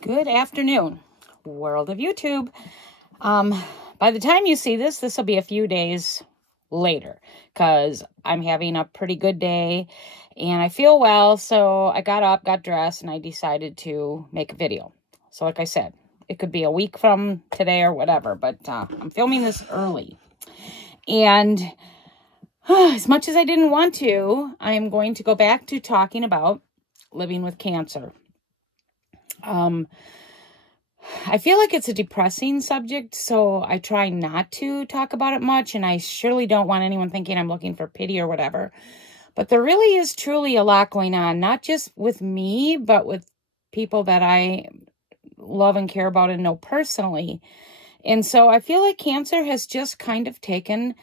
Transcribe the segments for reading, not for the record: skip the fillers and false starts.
Good afternoon, world of YouTube. By the time you see this, this will be a few days later because I'm having a pretty good day and I feel well. So I got up, got dressed, and I decided to make a video. So like I said, it could be a week from today or whatever, but I'm filming this early. And as much as I didn't want to, I am going to go back to talking about living with cancer. I feel like it's a depressing subject, so I try not to talk about it much, and I surely don't want anyone thinking I'm looking for pity or whatever. But there really is truly a lot going on, not just with me, but with people that I love and care about and know personally. And so I feel like cancer has just kind of taken,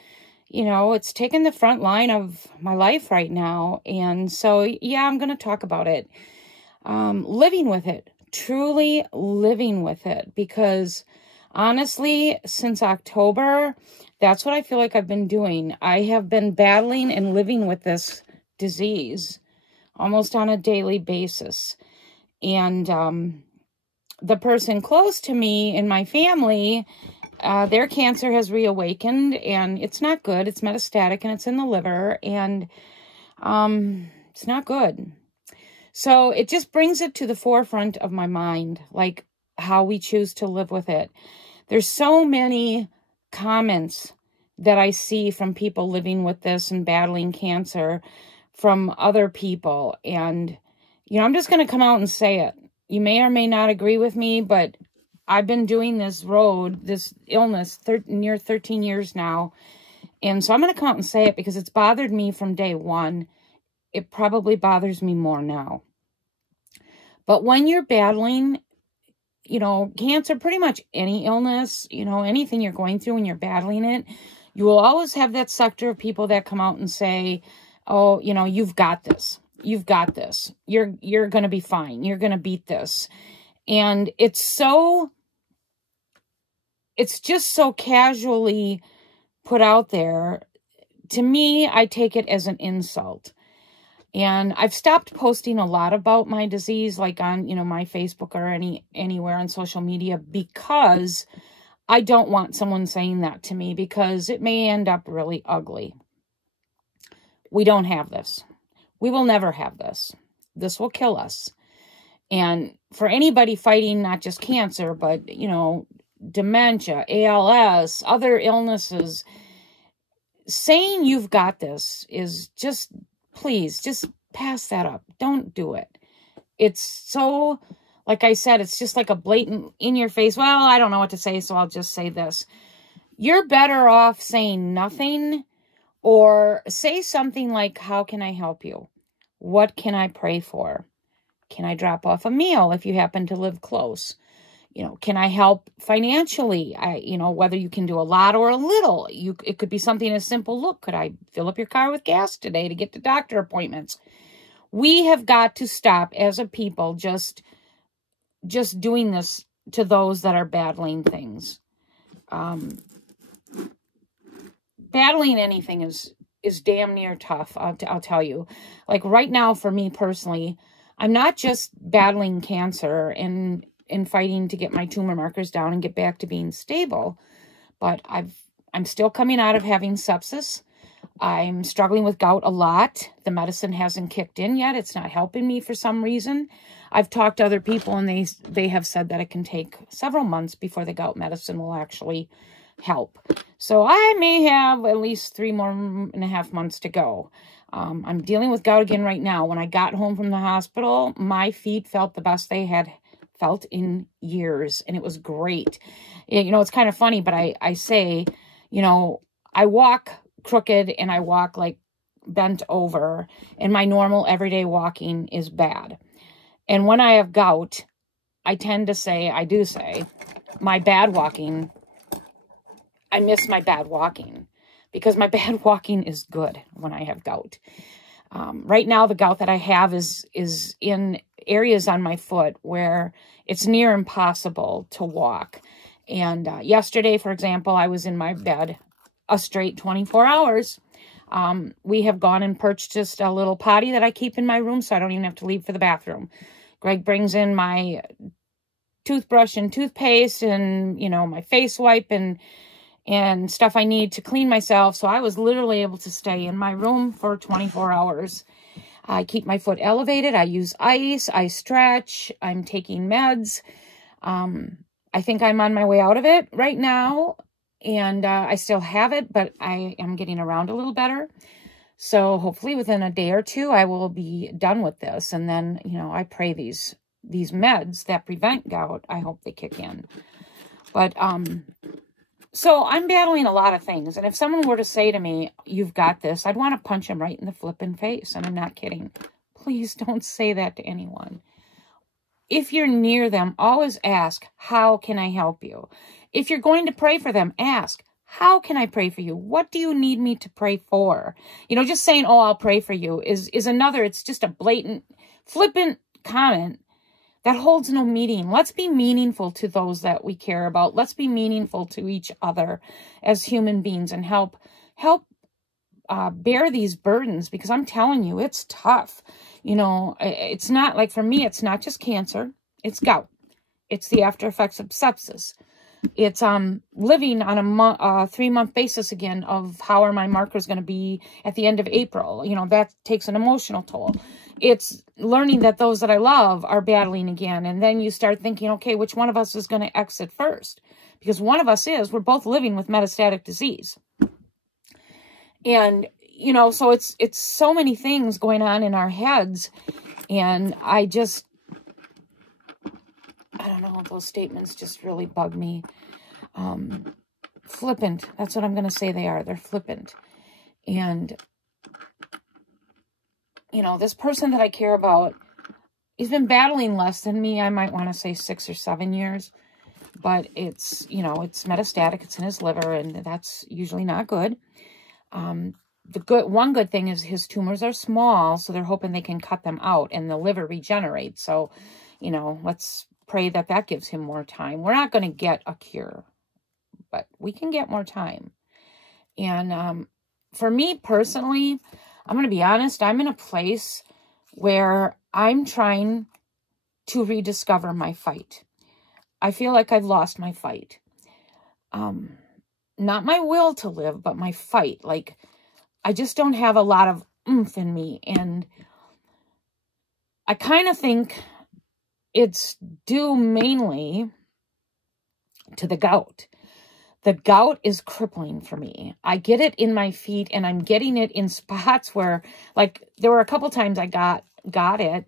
it's taken the front line of my life right now. And so, yeah, I'm going to talk about it. Living with it. Truly living with it, because honestly, since October, that's what I feel like I've been doing. I have been battling and living with this disease almost on a daily basis. And the person close to me in my family, their cancer has reawakened, and it's not good. It's metastatic and it's in the liver, and it's not good. So it just brings it to the forefront of my mind, like how we choose to live with it. There's so many comments that I see from people living with this and battling cancer from other people. And, I'm just going to come out and say it. You may or may not agree with me, but I've been doing this illness, near 13 years now. And so I'm going to come out and say it because it's bothered me from day one. It probably bothers me more now. But when you're battling, cancer, pretty much any illness, anything you're going through when you're battling it, you will always have that sector of people that come out and say, oh, you've got this. You've got this. You're going to be fine. You're going to beat this. And it's just so casually put out there. To me, I take it as an insult. And I've stopped posting a lot about my disease, like on, my Facebook or anywhere on social media, because I don't want someone saying that to me, because it may end up really ugly. We don't have this. We will never have this. This will kill us. And for anybody fighting not just cancer, but, dementia, ALS, other illnesses, saying you've got this is just... Please, just pass that up. Don't do it. It's so, like I said, it's just like a blatant in your face. Well, I don't know what to say, so I'll just say this. You're better off saying nothing, or say something like, how can I help you? What can I pray for? Can I drop off a meal if you happen to live close? Can I help financially? Whether you can do a lot or a little. It could be something as simple, look, could I fill up your car with gas today to get to doctor appointments? We have got to stop as a people just doing this to those that are battling things. Battling anything is damn near tough, I'll tell you. Like right now, for me personally, I'm not just battling cancer and fighting to get my tumor markers down and get back to being stable. But I'm still coming out of having sepsis. I'm struggling with gout a lot. The medicine hasn't kicked in yet. It's not helping me for some reason. I've talked to other people, and they have said that it can take several months before the gout medicine will actually help. So I may have at least 3.5 months to go. I'm dealing with gout again right now. When I got home from the hospital, my feet felt the best they had felt in years, and it was great. It's kind of funny, but I say, I walk crooked and I walk like bent over, and my normal everyday walking is bad. And when I have gout, I do say my bad walking, I miss my bad walking, because my bad walking is good when I have gout. Right now, the gout that I have is in areas on my foot where it's near impossible to walk. And yesterday, for example, I was in my bed a straight 24 hours. We have gone and purchased a little potty that I keep in my room, so I don't even have to leave for the bathroom. Greg brings in my toothbrush and toothpaste and, you know, my face wipe and stuff I need to clean myself. So I was literally able to stay in my room for 24 hours. I keep my foot elevated. I use ice. I stretch. I'm taking meds. I think I'm on my way out of it right now. And I still have it, but I am getting around a little better. So hopefully within a day or two, I will be done with this. And then, you know, I pray these meds that prevent gout, I hope they kick in. But, so I'm battling a lot of things. And if someone were to say to me, you've got this, I'd want to punch him right in the flippin' face. And I'm not kidding. Please don't say that to anyone. If you're near them, always ask, how can I help you? If you're going to pray for them, ask, how can I pray for you? What do you need me to pray for? You know, just saying, oh, I'll pray for you is another, it's just a blatant, flippant comment that holds no meaning. Let's be meaningful to those that we care about. Let's be meaningful to each other as human beings and help bear these burdens, because I'm telling you, it's tough. You know, it's not like, for me, it's not just cancer, it's gout. It's the after effects of sepsis. It's living on a 3-month basis again of how are my markers going to be at the end of April. You know, that takes an emotional toll. It's learning that those that I love are battling again. And then you start thinking, okay, which one of us is going to exit first? Because one of us we're both living with metastatic disease. And, you know, so it's so many things going on in our heads. And I don't know, those statements just really bug me. Flippant. That's what I'm going to say they are. They're flippant. And, you know, this person that I care about, he's been battling less than me. I might want to say 6 or 7 years. But it's, you know, it's metastatic. It's in his liver, and that's usually not good. One good thing is his tumors are small, so they're hoping they can cut them out and the liver regenerates. So, you know, let's pray that that gives him more time. We're not going to get a cure, but we can get more time. And for me personally, I'm going to be honest, I'm in a place where I'm trying to rediscover my fight. I feel like I've lost my fight. Not my will to live, but my fight. Like, I just don't have a lot of oomph in me. And I kind of think it's due mainly to the gout. The gout is crippling for me. I get it in my feet, and I'm getting it in spots where, like, there were a couple times I got it,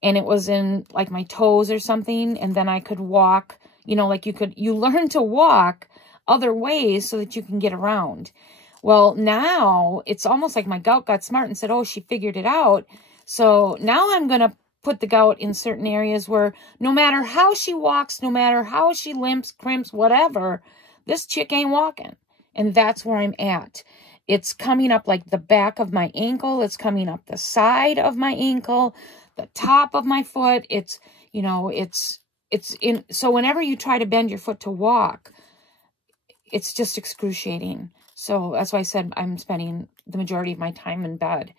and it was in, like, my toes or something, and then I could walk, you know, like you learn to walk other ways so that you can get around. Well, now it's almost like my gout got smart and said, oh, she figured it out. So now I'm going to put the gout in certain areas where no matter how she walks, no matter how she limps, crimps, whatever, this chick ain't walking. And that's where I'm at. It's coming up like the back of my ankle. It's coming up the side of my ankle, the top of my foot. It's, you know, it's in. So whenever you try to bend your foot to walk, it's just excruciating. So that's why I said I'm spending the majority of my time in bed.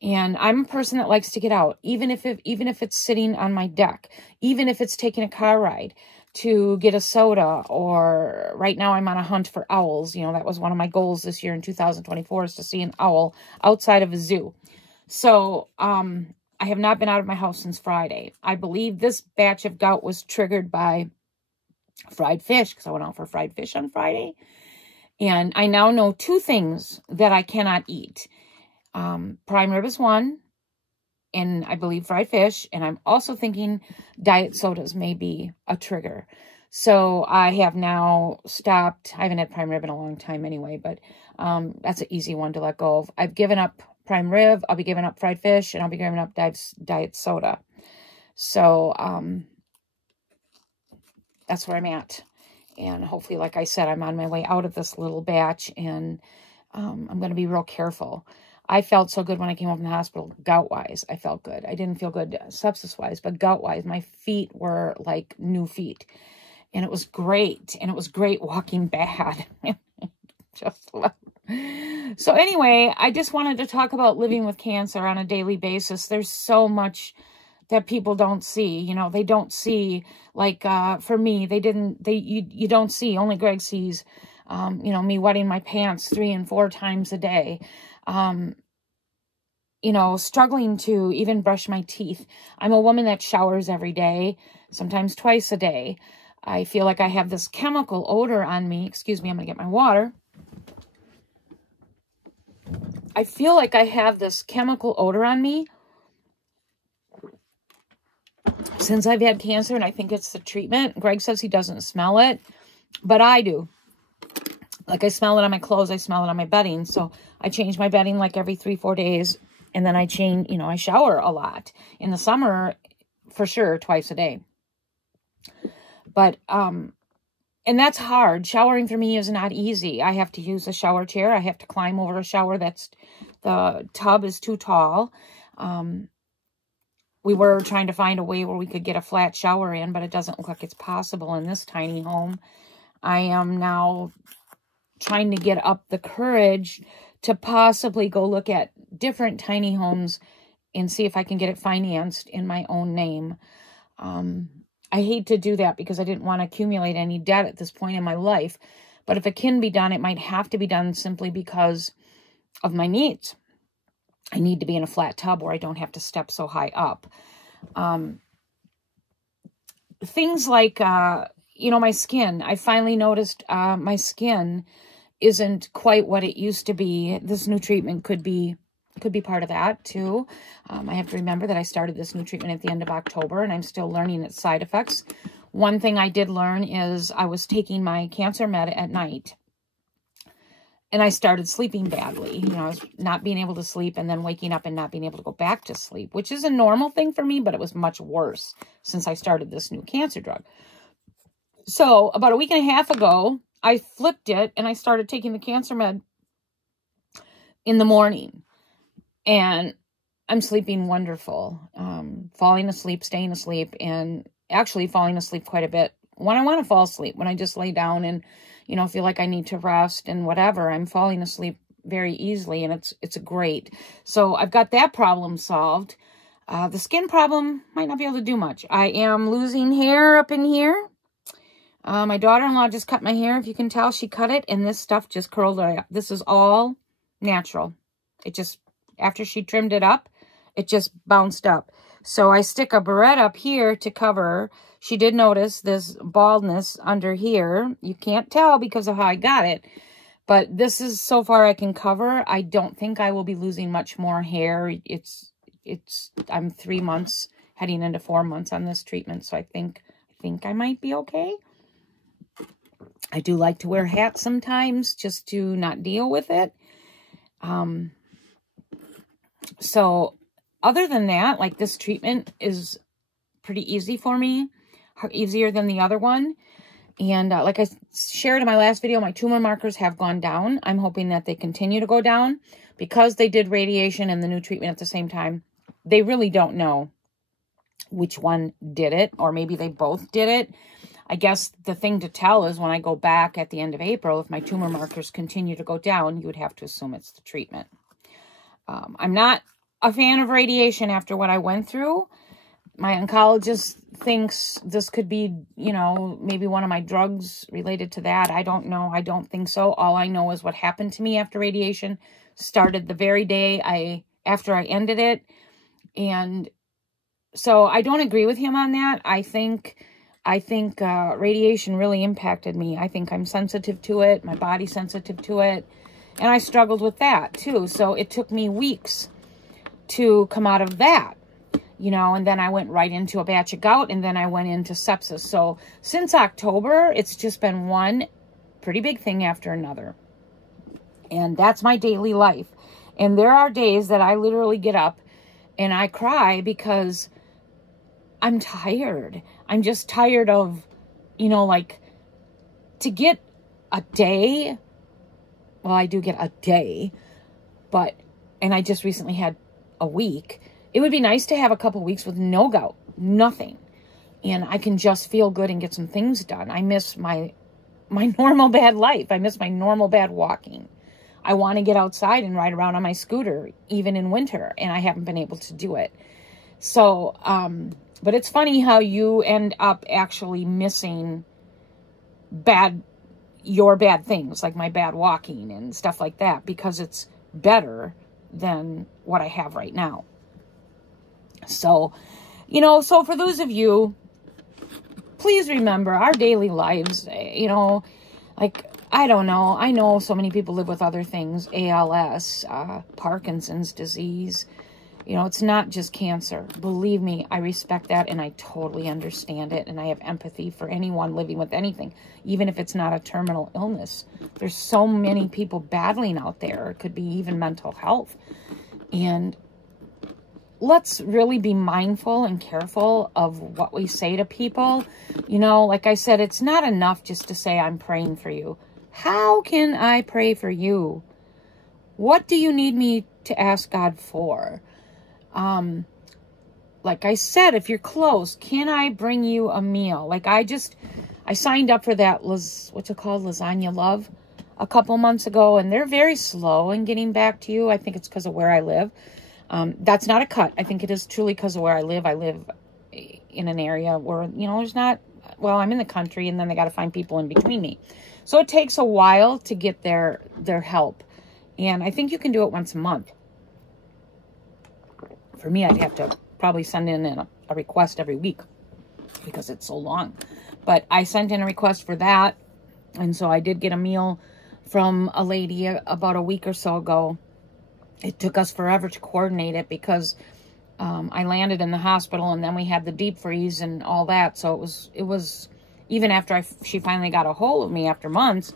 And I'm a person that likes to get out, even if it's sitting on my deck, even if it's taking a car ride to get a soda, or right now I'm on a hunt for owls. You know, that was one of my goals this year in 2024, is to see an owl outside of a zoo. So, I have not been out of my house since Friday. I believe this batch of gout was triggered by fried fish, because I went out for fried fish on Friday. And I now know 2 things that I cannot eat. Prime rib is one, and I believe fried fish. And I'm also thinking diet sodas may be a trigger. So I have now stopped. I haven't had prime rib in a long time anyway, but that's an easy one to let go of. I've given up prime rib. I'll be giving up fried fish, and I'll be giving up diet soda. So that's where I'm at. And hopefully, like I said, I'm on my way out of this little batch, and I'm going to be real careful. I felt so good when I came home from the hospital, gout-wise. I felt good. I didn't feel good sepsis-wise, but gout-wise, my feet were like new feet. And it was great. And it was great walking bad. So anyway, I just wanted to talk about living with cancer on a daily basis. There's so much that people don't see. You know, they don't see, like, for me, you don't see, only Greg sees, you know, me wetting my pants 3 and 4 times a day. You know, struggling to even brush my teeth. I'm a woman that showers every day, sometimes twice a day. I feel like I have this chemical odor on me. Excuse me, I'm going to get my water. I feel like I have this chemical odor on me since I've had cancer, and I think it's the treatment. Greg says he doesn't smell it, but I do. Like, I smell it on my clothes, I smell it on my bedding. So I change my bedding like every 3-4 days, and then I change, you know, I shower a lot. In the summer, for sure, twice a day. But, and that's hard. Showering for me is not easy. I have to use a shower chair. I have to climb over a shower the tub is too tall. We were trying to find a way where we could get a flat shower in, but it doesn't look like it's possible in this tiny home. I am now trying to get up the courage to possibly go look at different tiny homes and see if I can get it financed in my own name. I hate to do that because I didn't want to accumulate any debt at this point in my life. But if it can be done, it might have to be done simply because of my needs. I need to be in a flat tub where I don't have to step so high up. Things like, you know, my skin. I finally noticed my skin isn't quite what it used to be. This new treatment could be part of that too. I have to remember that I started this new treatment at the end of October, and I'm still learning its side effects. One thing I did learn is I was taking my cancer med at night, and I started sleeping badly. You know, I was not being able to sleep and then waking up and not being able to go back to sleep, which is a normal thing for me, but it was much worse since I started this new cancer drug. So about a week and a half ago, I flipped it and I started taking the cancer med in the morning. And I'm sleeping wonderful, falling asleep, staying asleep, and actually falling asleep quite a bit. When I want to fall asleep, when I just lay down and, you know, feel like I need to rest and whatever, I'm falling asleep very easily, and it's great. So I've got that problem solved. The skin problem might not be able to do much. I am losing hair up in here. My daughter-in-law just cut my hair. If you can tell, she cut it, and this stuff just curled right up. This is all natural. It just, after she trimmed it up, it just bounced up. So I stick a barrette up here to cover. She did notice this baldness under here. You can't tell because of how I got it. But this is so far I can cover. I don't think I will be losing much more hair. I'm 3 months, heading into 4 months on this treatment. So I think I might be okay. I do like to wear hats sometimes just to not deal with it. So other than that, like, this treatment is pretty easy for me, easier than the other one. And like I shared in my last video, my tumor markers have gone down. I'm hoping that they continue to go down because they did radiation and the new treatment at the same time. They really don't know which one did it, or maybe they both did it. I guess the thing to tell is when I go back at the end of April, if my tumor markers continue to go down, you would have to assume it's the treatment. I'm not a fan of radiation after what I went through. My oncologist thinks this could be, you know, maybe one of my drugs related to that. I don't know. I don't think so. All I know is what happened to me after radiation started the very day after I ended it. And so I don't agree with him on that. I think radiation really impacted me. I think I'm sensitive to it. My body's sensitive to it. And I struggled with that too. So it took me weeks to come out of that, you know, and then I went right into a batch of gout, and then I went into sepsis. So since October, it's just been one pretty big thing after another. And that's my daily life. And there are days that I literally get up and I cry because I'm tired. I'm just tired of, you know, like, to get a day. Well, I do get a day, and I just recently had a week. It would be nice to have a couple weeks with no gout, nothing. And I can just feel good and get some things done. I miss my normal bad life. I miss my normal bad walking. I want to get outside and ride around on my scooter, even in winter, and I haven't been able to do it. So, but it's funny how you end up actually missing your bad things, like my bad walking and stuff like that, because it's better than what I have right now. So, you know, so for those of you, please remember our daily lives, you know, like, I don't know. I know so many people live with other things, ALS, Parkinson's disease. You know, it's not just cancer. Believe me, I respect that and I totally understand it. And I have empathy for anyone living with anything, even if it's not a terminal illness. There's so many people battling out there. It could be even mental health. And let's really be mindful and careful of what we say to people. You know, like I said, it's not enough just to say, I'm praying for you. How can I pray for you? What do you need me to ask God for? Like I said, if you're close, can I bring you a meal? Like I signed up for that, what's it called? Lasagna Love a couple months ago, and they're very slow in getting back to you. I think it's because of where I live. That's not a cut. I think it is truly because of where I live. I live in an area where, you know, there's not, well, I'm in the country, and then they got to find people in between me. So it takes a while to get their help. And I think you can do it once a month. For me, I'd have to probably send in a request every week because it's so long. But I sent in a request for that. And so I did get a meal from a lady about a week or so ago. It took us forever to coordinate it because I landed in the hospital and then we had the deep freeze and all that. So it was even after she finally got a hold of me after months,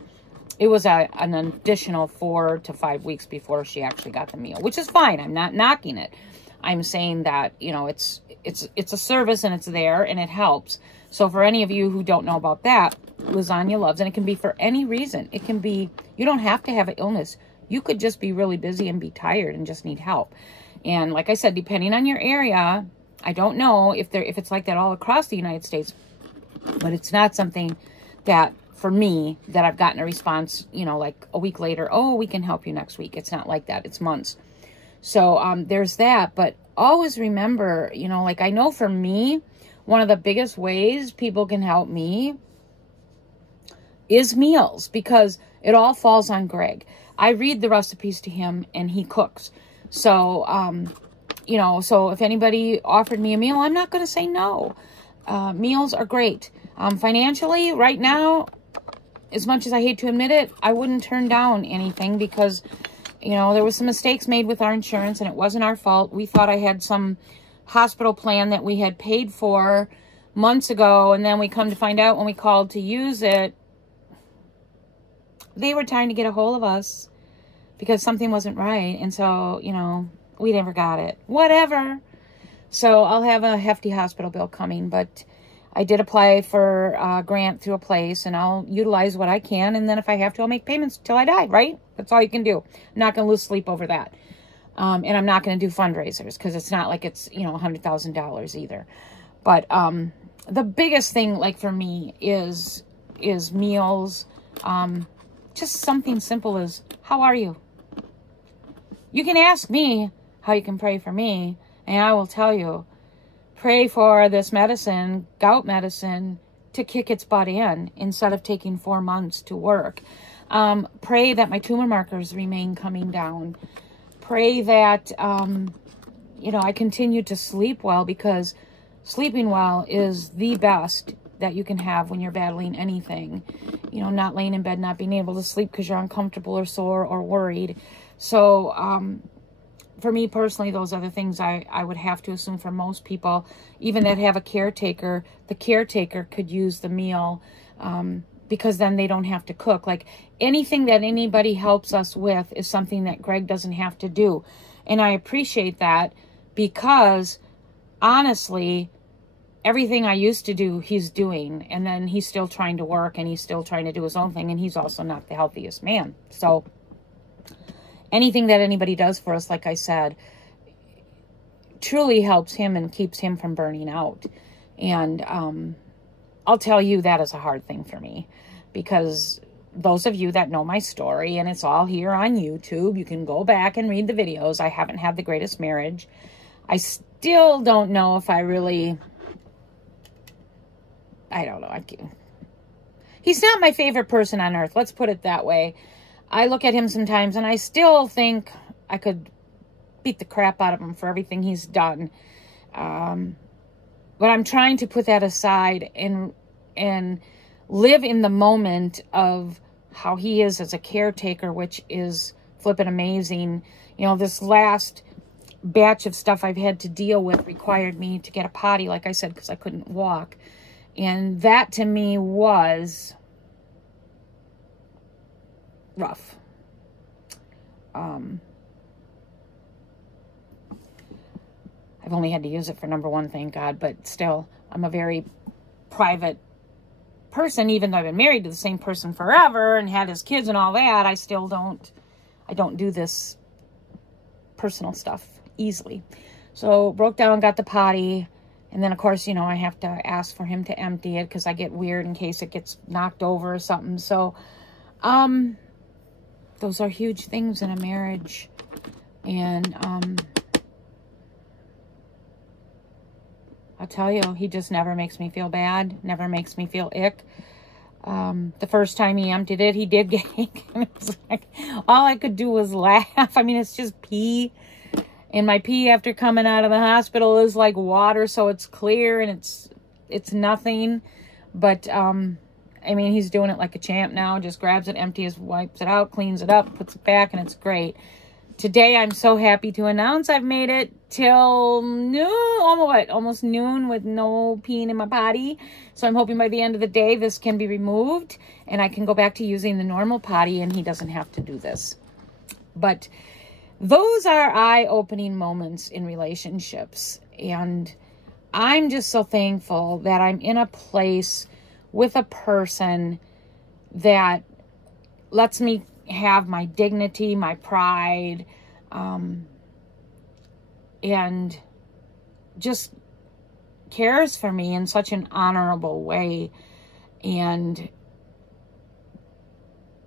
it was an additional 4 to 5 weeks before she actually got the meal, which is fine. I'm not knocking it. I'm saying that, you know, it's a service and it's there and it helps. So for any of you who don't know about that, Lasagna Loves, and it can be for any reason. It can be, you don't have to have an illness. You could just be really busy and be tired and just need help. And like I said, depending on your area, I don't know if it's like that all across the United States, but it's not something that, for me, that I've gotten a response, you know, like a week later, oh, we can help you next week. It's not like that. It's months. So there's that. But always remember, you know, like I know for me, one of the biggest ways people can help me is meals, because it all falls on Greg. I read the recipes to him and he cooks. So, you know, so if anybody offered me a meal, I'm not going to say no. Meals are great. Financially, right now, as much as I hate to admit it, I wouldn't turn down anything because, you know, there was some mistakes made with our insurance and it wasn't our fault. We thought I had some hospital plan that we had paid for months ago, and then we come to find out when we called to use it, they were trying to get a hold of us because something wasn't right. And so, you know, we never got it. Whatever. So I'll have a hefty hospital bill coming, but I did apply for a grant through a place, and I'll utilize what I can. And then if I have to, I'll make payments till I die, right? That's all you can do. I'm not going to lose sleep over that. And I'm not going to do fundraisers because it's not like it's, you know, $100,000 either. But the biggest thing, like for me, is meals. Just something simple as, how are you? You can ask me how you can pray for me, and I will tell you, pray for this medicine, gout medicine, to kick its butt in instead of taking 4 months to work. Pray that my tumor markers remain coming down. Pray that, you know, I continue to sleep well, because sleeping well is the best that you can have when you're battling anything. You know, not laying in bed, not being able to sleep because you're uncomfortable or sore or worried. So, for me personally, those are the things I would have to assume for most people, even that have a caretaker. The caretaker could use the meal, because then they don't have to cook. Like anything that anybody helps us with is something that Greg doesn't have to do. And I appreciate that, because honestly, everything I used to do, he's doing. And then he's still trying to work, and he's still trying to do his own thing. And he's also not the healthiest man. So anything that anybody does for us, like I said, truly helps him and keeps him from burning out. And I'll tell you, that is a hard thing for me, because those of you that know my story, and it's all here on YouTube, you can go back and read the videos. I haven't had the greatest marriage. I still don't know if I really, I don't know. He's not my favorite person on earth. Let's put it that way. I look at him sometimes and I still think I could beat the crap out of him for everything he's done. But I'm trying to put that aside and live in the moment of how he is as a caretaker, which is flippin' amazing. You know, this last batch of stuff I've had to deal with required me to get a potty, like I said, because I couldn't walk. And that to me was rough. I've only had to use it for number one, thank God, but still, I'm a very private person. Even though I've been married to the same person forever and had his kids and all that, I still don't do this personal stuff easily. So broke down, got the potty, and then of course, you know, I have to ask for him to empty it because I get weird in case it gets knocked over or something. So those are huge things in a marriage. And I'll tell you, he just never makes me feel bad, never makes me feel ick. The first time he emptied it, he did get ick. And it was like, all I could do was laugh. I mean, it's just pee. And my pee after coming out of the hospital is like water, so it's clear and it's nothing. But, I mean, he's doing it like a champ now. Just grabs it, empties, wipes it out, cleans it up, puts it back, and it's great. Today, I'm so happy to announce I've made it till noon, almost noon with no peeing in my potty. So I'm hoping by the end of the day, this can be removed and I can go back to using the normal potty and he doesn't have to do this. But those are eye-opening moments in relationships. And I'm just so thankful that I'm in a place with a person that lets me have my dignity, my pride, and just cares for me in such an honorable way. And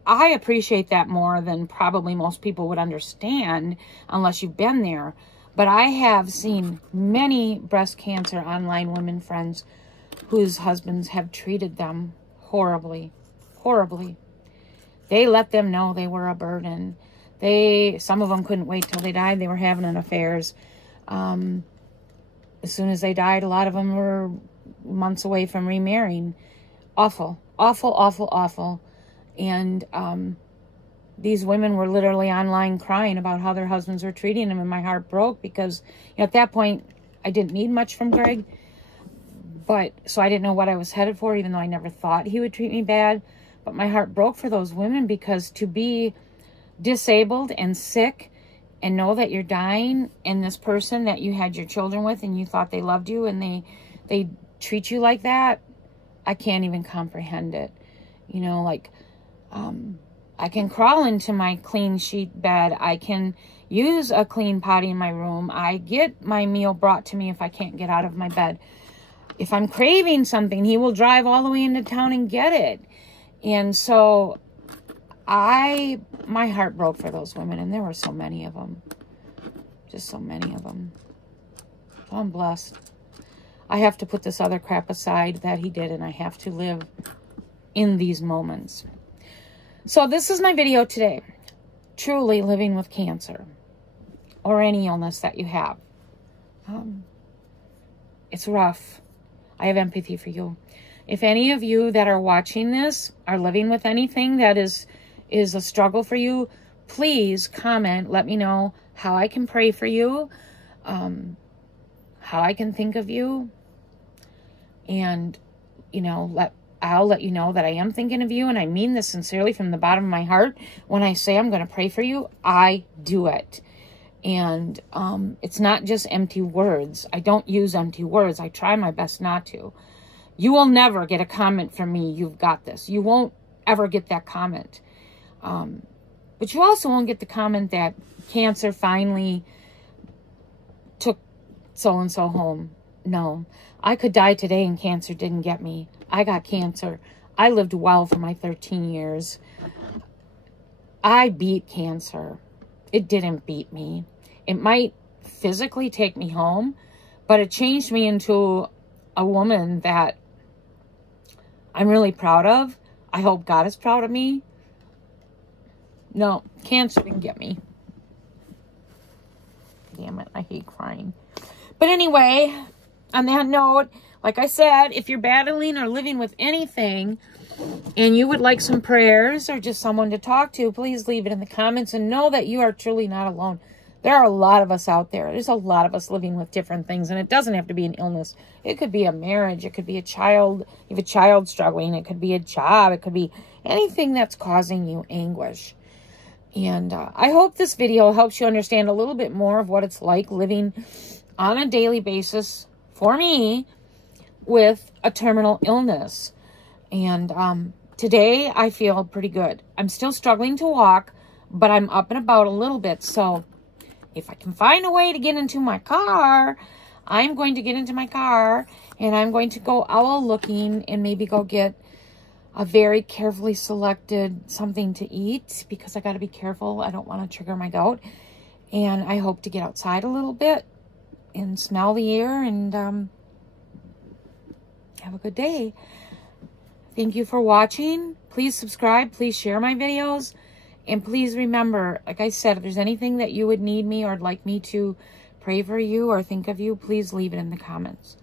I appreciate that more than probably most people would understand unless you've been there. But I have seen many breast cancer online women friends whose husbands have treated them horribly, horribly. They let them know they were a burden. Some of them couldn't wait till they died. They were having affairs. As soon as they died, a lot of them were months away from remarrying. Awful, awful, awful, awful. And these women were literally online crying about how their husbands were treating them, and my heart broke because, you know, at that point, I didn't need much from Greg. So I didn't know what I was headed for, even though I never thought he would treat me bad. But my heart broke for those women because to be disabled and sick and know that you're dying and this person that you had your children with and you thought they loved you and they treat you like that, I can't even comprehend it. You know, like, I can crawl into my clean sheet bed. I can use a clean potty in my room. I get my meal brought to me if I can't get out of my bed. If I'm craving something, he will drive all the way into town and get it. And so my heart broke for those women, and there were so many of them. Just so many of them. So I'm blessed. I have to put this other crap aside that he did, and I have to live in these moments. So this is my video today. Truly living with cancer or any illness that you have. It's rough. I have empathy for you. If any of you that are watching this are living with anything that is a struggle for you, please comment. Let me know how I can pray for you, how I can think of you. And, you know, I'll let you know that I am thinking of you, and I mean this sincerely from the bottom of my heart. When I say I'm going to pray for you, I do it. And it's not just empty words. I don't use empty words. I try my best not to. You will never get a comment from me, "You've got this." You won't ever get that comment. But you also won't get the comment that cancer finally took so-and-so home. No. I could die today and cancer didn't get me. I got cancer. I lived well for my 13 years. I beat cancer. It didn't beat me. It might physically take me home, but it changed me into a woman that I'm really proud of. I hope God is proud of me. No, cancer didn't get me. Damn it, I hate crying. But anyway, on that note, like I said, if you're battling or living with anything and you would like some prayers or just someone to talk to, please leave it in the comments and know that you are truly not alone. There are a lot of us out there. There's a lot of us living with different things, and it doesn't have to be an illness. It could be a marriage. It could be a child. You have a child struggling. It could be a job. It could be anything that's causing you anguish. And I hope this video helps you understand a little bit more of what it's like living on a daily basis, for me, with a terminal illness. And today I feel pretty good. I'm still struggling to walk, but I'm up and about a little bit. So if I can find a way to get into my car, I'm going to get into my car and I'm going to go owl looking and maybe go get a very carefully selected something to eat, because I got to be careful. I don't want to trigger my gout. And I hope to get outside a little bit and smell the air and have a good day. Thank you for watching. Please subscribe. Please share my videos. And please remember, like I said, if there's anything that you would need me or like me to pray for you or think of you, please leave it in the comments.